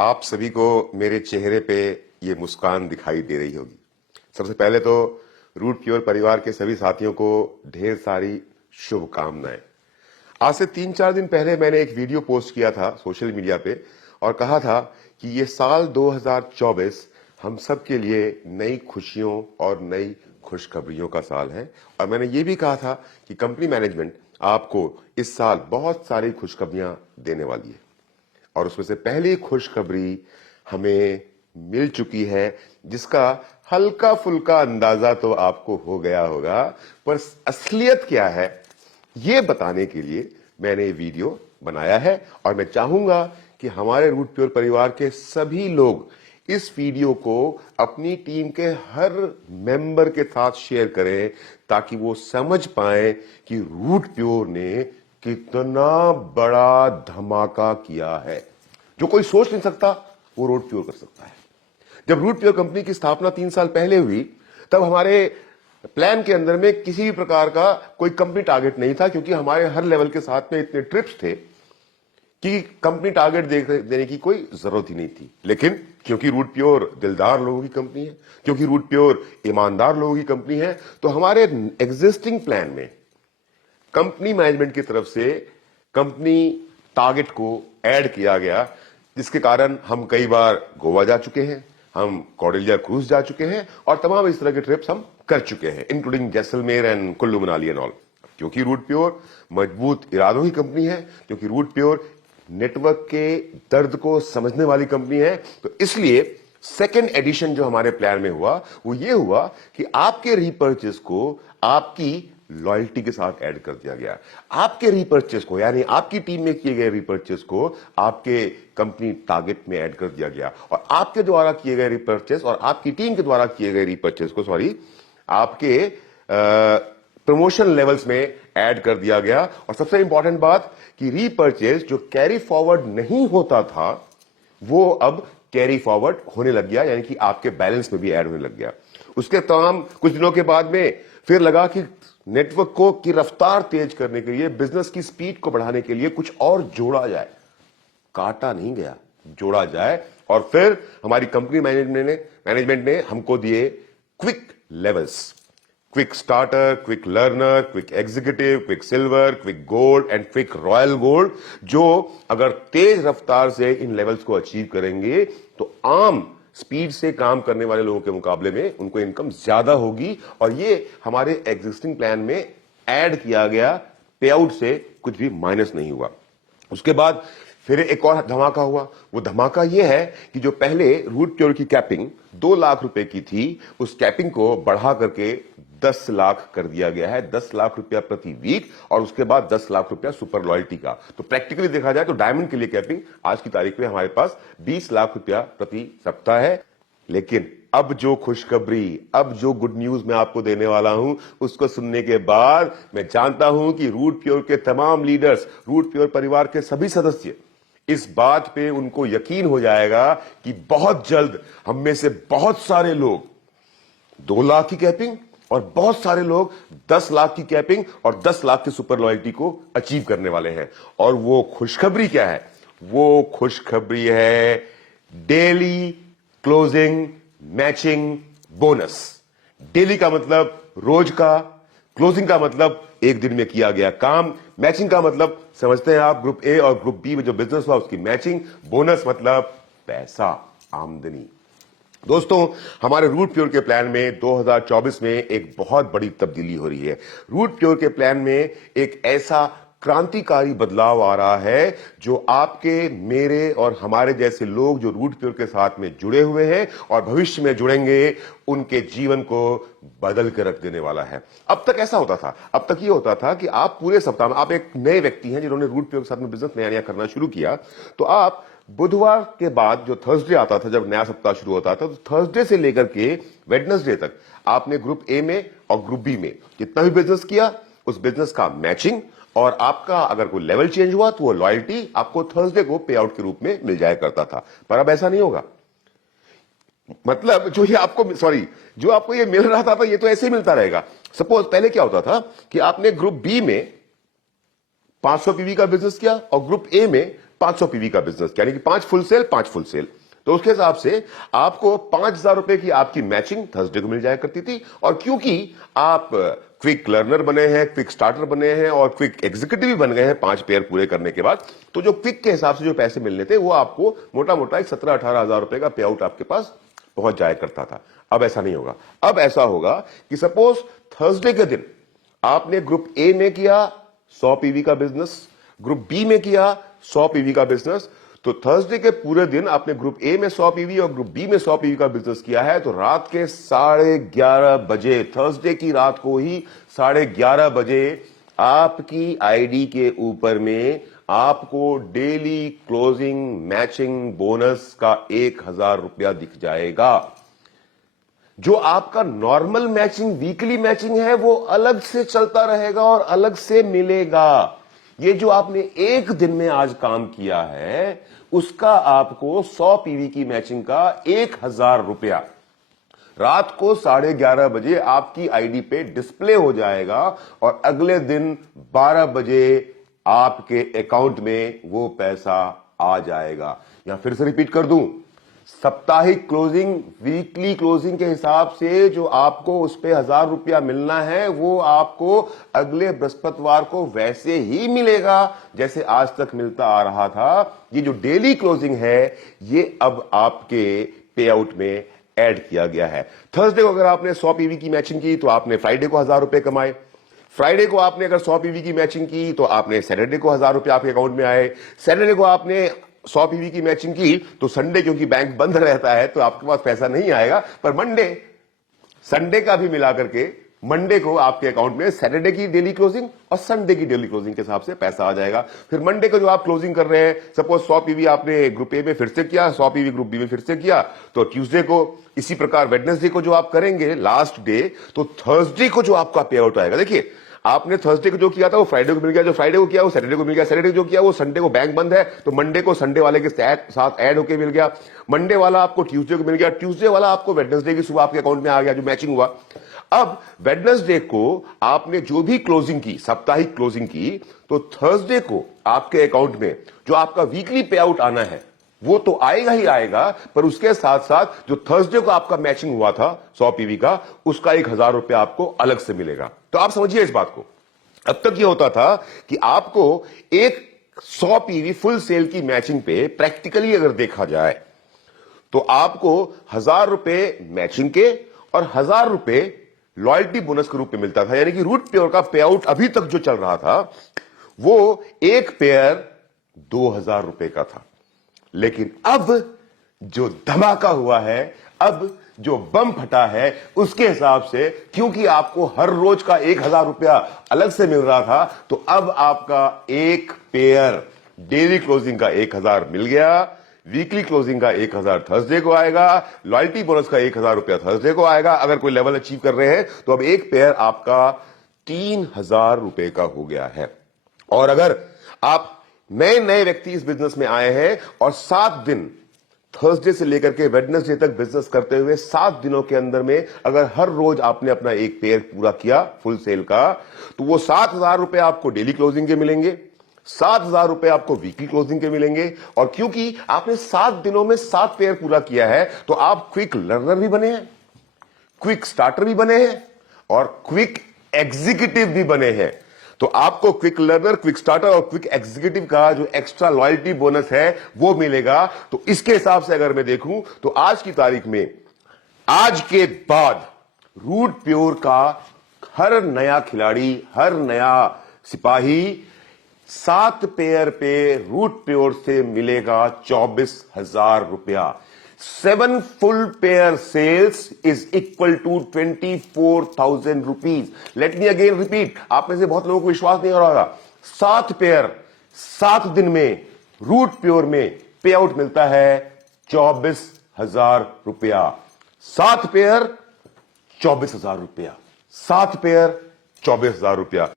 आप सभी को मेरे चेहरे पे ये मुस्कान दिखाई दे रही होगी। सबसे पहले तो रूट प्योर परिवार के सभी साथियों को ढेर सारी शुभकामनाएं। आज से 3-4 दिन पहले मैंने एक वीडियो पोस्ट किया था सोशल मीडिया पे और कहा था कि ये साल 2024 हम सब के लिए नई खुशियों और नई खुशखबरियों का साल है। और मैंने ये भी कहा था कि कंपनी मैनेजमेंट आपको इस साल बहुत सारी खुशखबरियां देने वाली है। और उसमें से पहली खुशखबरी हमें मिल चुकी है, जिसका हल्का फुल्का अंदाजा तो आपको हो गया होगा, पर असलियत क्या है ये बताने के लिए मैंने ये वीडियो बनाया है। और मैं चाहूंगा कि हमारे रूट प्योर परिवार के सभी लोग इस वीडियो को अपनी टीम के हर मेंबर के साथ शेयर करें, ताकि वो समझ पाए कि रूट प्योर ने कितना बड़ा धमाका किया है। जो कोई सोच नहीं सकता वो रूट प्योर कर सकता है। जब रूट प्योर कंपनी की स्थापना 3 साल पहले हुई, तब हमारे प्लान के अंदर में किसी भी प्रकार का कोई कंपनी टारगेट नहीं था, क्योंकि हमारे हर लेवल के साथ में इतने ट्रिप्स थे कि कंपनी टारगेट देने की कोई जरूरत ही नहीं थी। लेकिन क्योंकि रूट प्योर दिलदार लोगों की कंपनी है, क्योंकि रूट प्योर ईमानदार लोगों की कंपनी है, तो हमारे एग्जिस्टिंग प्लान में कंपनी मैनेजमेंट की तरफ से कंपनी टारगेट को ऐड किया गया, जिसके कारण हम कई बार गोवा जा चुके हैं, हम कॉर्डेलिया क्रूज जा चुके हैं और तमाम इस तरह के ट्रिप्स हम कर चुके हैं, including Jaisalmer and Kullu Manali and all. क्योंकि रूट प्योर मजबूत इरादों की कंपनी है, क्योंकि रूट प्योर नेटवर्क के दर्द को समझने वाली कंपनी है, तो इसलिए सेकेंड एडिशन जो हमारे प्लान में हुआ वो ये हुआ कि आपके रीपर्चेस को आपकी लॉयल्टी के साथ ऐड कर दिया गया। आपके रीपर्चेस को, यानी आपकी टीम में किए गए रीपर्चेस को आपके कंपनी टारगेट में ऐड कर दिया गया, और आपके द्वारा किए गए रीपर्चेस और आपकी टीम के द्वारा किए गए रीपर्चेस को आपके प्रमोशन लेवल्स में ऐड कर दिया गया। और सबसे इंपॉर्टेंट बात कि रीपर्चेस जो कैरी फॉरवर्ड नहीं होता था वो अब कैरी फॉरवर्ड होने लग गया, यानी कि आपके बैलेंस में भी ऐड होने लग गया। उसके तमाम कुछ दिनों के बाद में फिर लगा कि नेटवर्क को की रफ्तार तेज करने के लिए, बिजनेस की स्पीड को बढ़ाने के लिए कुछ और जोड़ा जाए। काटा नहीं गया, जोड़ा जाए। और फिर हमारी कंपनी मैनेजमेंट ने हमको दिए quick levels, quick starter, quick learner, quick executive, quick silver, quick gold and quick royal gold, जो अगर तेज रफ्तार से इन लेवल्स को अचीव करेंगे तो आम स्पीड से काम करने वाले लोगों के मुकाबले में उनको इनकम ज्यादा होगी। और ये हमारे एग्जिस्टिंग प्लान में ऐड किया गया, पे आउट से कुछ भी माइनस नहीं हुआ। उसके बाद फिर एक और धमाका हुआ। वो धमाका ये है कि जो पहले रूट प्योर की कैपिंग 2 लाख रुपए की थी, उस कैपिंग को बढ़ा करके 10 लाख कर दिया गया है। 10 लाख रुपया प्रति वीक, और उसके बाद 10 लाख रुपया सुपर लॉयल्टी का। तो प्रैक्टिकली देखा जाए तो डायमंड के लिए कैपिंग आज की तारीख में हमारे पास 20 लाख रुपया प्रति सप्ताह है। लेकिन अब जो खुशखबरी, अब जो गुड न्यूज मैं आपको देने वाला हूं, उसको सुनने के बाद मैं जानता हूं कि रूट प्योर के तमाम लीडर्स, रूट प्योर परिवार के सभी सदस्य, इस बात पे उनको यकीन हो जाएगा कि बहुत जल्द हम में से बहुत सारे लोग 2 लाख की कैपिंग और बहुत सारे लोग 10 लाख की कैपिंग और 10 लाख की सुपर लॉयल्टी को अचीव करने वाले हैं। और वो खुशखबरी क्या है? वो खुशखबरी है daily closing matching bonus. Daily का मतलब रोज का, क्लोजिंग का मतलब एक दिन में किया गया काम, मैचिंग का मतलब समझते हैं आप ग्रुप ए और ग्रुप बी में जो बिजनेस हुआ उसकी मैचिंग, बोनस मतलब पैसा, आमदनी। दोस्तों, हमारे रूट प्योर के प्लान में 2024 में एक बहुत बड़ी तब्दीली हो रही है। रूट प्योर के प्लान में एक ऐसा क्रांतिकारी बदलाव आ रहा है जो आपके, मेरे और हमारे जैसे लोग जो रूट प्योर के साथ में जुड़े हुए हैं और भविष्य में जुड़ेंगे, उनके जीवन को बदल के रख देने वाला है। अब तक ऐसा होता था, अब तक ये होता था कि आप पूरे सप्ताह में, आप एक नए व्यक्ति हैं जिन्होंने रूट प्योर के साथ में बिजनेस नया करना शुरू किया, तो आप बुधवार के बाद जो थर्सडे आता था, जब नया सप्ताह शुरू होता था, तो थर्सडे से लेकर के वेडनेसडे तक आपने ग्रुप ए में और ग्रुप बी में जितना भी बिजनेस किया, उस बिजनेस का मैचिंग, और आपका अगर कोई लेवल चेंज हुआ तो वो लॉयल्टी आपको थर्सडे को पे आउट के रूप में मिल जाया करता था। पर अब ऐसा नहीं होगा। मतलब जो आपको ये मिल रहा था ये तो ऐसे ही मिलता रहेगा। सपोज पहले क्या होता था कि आपने ग्रुप बी में 500 पीवी का बिजनेस किया और ग्रुप ए में 500 पीवी का बिजनेस, यानी कि 5 फुल सेल 5 फुल सेल, तो उसके हिसाब से आपको 5,000 रुपए की आपकी मैचिंग थर्सडे को मिल जाया करती थी। और क्योंकि आप क्विक लर्नर बने हैं, क्विक स्टार्टर बने हैं और क्विक एग्जीक्यूटिव भी बन गए हैं 5 पेयर पूरे करने के बाद, तो जो क्विक के हिसाब से जो पैसे मिलने थे वो आपको मोटा मोटा एक 17-18 हजार रुपए का पे आउट आपके पास पहुंच जाया करता था। अब ऐसा नहीं होगा। अब ऐसा होगा कि सपोज थर्सडे के दिन आपने ग्रुप ए में किया 100 पीवी का बिजनेस, ग्रुप बी में किया 100 पीवी का बिजनेस, तो थर्सडे के पूरे दिन आपने ग्रुप ए में 100 पीवी और ग्रुप बी में 100 पीवी का बिजनेस किया है, तो रात के 11:30 बजे, थर्सडे की रात को ही 11:30 बजे आपकी आईडी के ऊपर में आपको डेली क्लोजिंग मैचिंग बोनस का 1,000 रुपया दिख जाएगा। जो आपका नॉर्मल मैचिंग वीकली मैचिंग है वो अलग से चलता रहेगा और अलग से मिलेगा। ये जो आपने एक दिन में आज काम किया है उसका आपको 100 पीवी की मैचिंग का 1,000 रुपया रात को 11:30 बजे आपकी आईडी पे डिस्प्ले हो जाएगा और अगले दिन 12 बजे आपके अकाउंट में वो पैसा आ जाएगा। या फिर से रिपीट कर दूं, साप्ताहिक क्लोजिंग वीकली क्लोजिंग के हिसाब से जो आपको उस पे 1,000 रुपया मिलना है वो आपको अगले बृहस्पतिवार को वैसे ही मिलेगा जैसे आज तक मिलता आ रहा था। ये जो डेली क्लोजिंग है ये अब आपके पे आउट में ऐड किया गया है। थर्सडे को अगर आपने 100 पीवी की मैचिंग की तो आपने फ्राइडे को 1,000 रुपए कमाए। फ्राइडे को आपने अगर 100 पीवी की मैचिंग की तो आपने सैटरडे को 1,000 रुपए आपके अकाउंट में आए। सैटरडे को आपने 100 पीवी की मैचिंग की तो संडे क्योंकि बैंक बंद रहता है तो आपके पास पैसा नहीं आएगा, पर मंडे संडे का भी मिलाकर के मंडे को आपके अकाउंट में सैटरडे की डेली क्लोजिंग और संडे की डेली क्लोजिंग के हिसाब से पैसा आ जाएगा। फिर मंडे को जो आप क्लोजिंग कर रहे हैं, सपोज 100 पीवी आपने ग्रुप ए में फिर से किया, 100 पीवी ग्रुप बी में फिर से किया, तो ट्यूसडे को इसी प्रकार वेडनेसडे को जो आप करेंगे लास्ट डे, तो थर्सडे को जो आपका पे आउट आएगा, देखिए आपने थर्सडे को जो किया था वो फ्राइडे को मिल गया, जो फ्राइडे को किया वो सैटरडे को मिल गया, सैटरडे को जो किया वो संडे को बैंक बंद है तो मंडे को संडे वाले के साथ ऐड होके मिल गया, मंडे वाला आपको ट्यूसडे को मिल गया, ट्यूसडे वाला आपको वेडनेसडे की सुबह आपके अकाउंट में आ गया जो मैचिंग हुआ। अब वेडनेसडे को आपने जो भी क्लोजिंग की, साप्ताहिक क्लोजिंग की, तो थर्सडे को आपके अकाउंट में जो आपका वीकली पे आउट आना है वो तो आएगा ही आएगा, पर उसके साथ साथ जो थर्सडे को आपका मैचिंग हुआ था 100 पीवी का, उसका 1,000 रुपया आपको अलग से मिलेगा। तो आप समझिए इस बात को। अब तक ये होता था कि आपको एक 100 पीवी फुल सेल की मैचिंग पे प्रैक्टिकली अगर देखा जाए तो आपको 1,000 रुपए मैचिंग के और 1,000 रुपए लॉयल्टी बोनस के रूप में मिलता था। यानी कि रूट पेयर का पे आउट अभी तक जो चल रहा था वो एक पेयर 2,000 रुपए का था। लेकिन अब जो धमाका हुआ है, अब जो बम फटा है, उसके हिसाब से क्योंकि आपको हर रोज का 1,000 रुपया अलग से मिल रहा था, तो अब आपका एक पेयर डेली क्लोजिंग का 1,000 मिल गया, वीकली क्लोजिंग का 1,000 थर्सडे को आएगा, लॉयल्टी बोनस का 1,000 रुपया थर्सडे को आएगा। अगर कोई लेवल अचीव कर रहे हैं तो अब एक पेयर आपका 3,000 रुपए का हो गया है। और अगर आप नए व्यक्ति इस बिजनेस में आए हैं और 7 दिन थर्सडे से लेकर के वेडनेसडे तक बिजनेस करते हुए 7 दिनों के अंदर में अगर हर रोज आपने अपना एक पेयर पूरा किया फुल सेल का, तो वो 7,000 रुपए आपको डेली क्लोजिंग के मिलेंगे, 7,000 रुपए आपको वीकली क्लोजिंग के मिलेंगे। और क्योंकि आपने 7 दिनों में 7 पेयर पूरा किया है तो आप क्विक लर्नर भी बने हैं, क्विक स्टार्टर भी बने हैं और क्विक एग्जीक्यूटिव भी बने हैं। तो आपको क्विक लर्नर, क्विक स्टार्टर और क्विक एग्जीक्यूटिव का जो एक्स्ट्रा लॉयल्टी बोनस है वो मिलेगा। तो इसके हिसाब से अगर मैं देखूं तो आज की तारीख में, आज के बाद रूट प्योर का हर नया खिलाड़ी, हर नया सिपाही 7 पेयर पे रूट प्योर से मिलेगा 24,000 रुपया। 7 full pair sales is equal to 24,000 rupees. Let me again repeat. आप में से बहुत लोगों को विश्वास नहीं हो रहा होगा। 7 पेयर 7 दिन में रूट प्योर में पे आउट मिलता है 24,000 रुपया। 7 पेयर 24,000 रुपया, 7 पेयर 24,000 रुपया।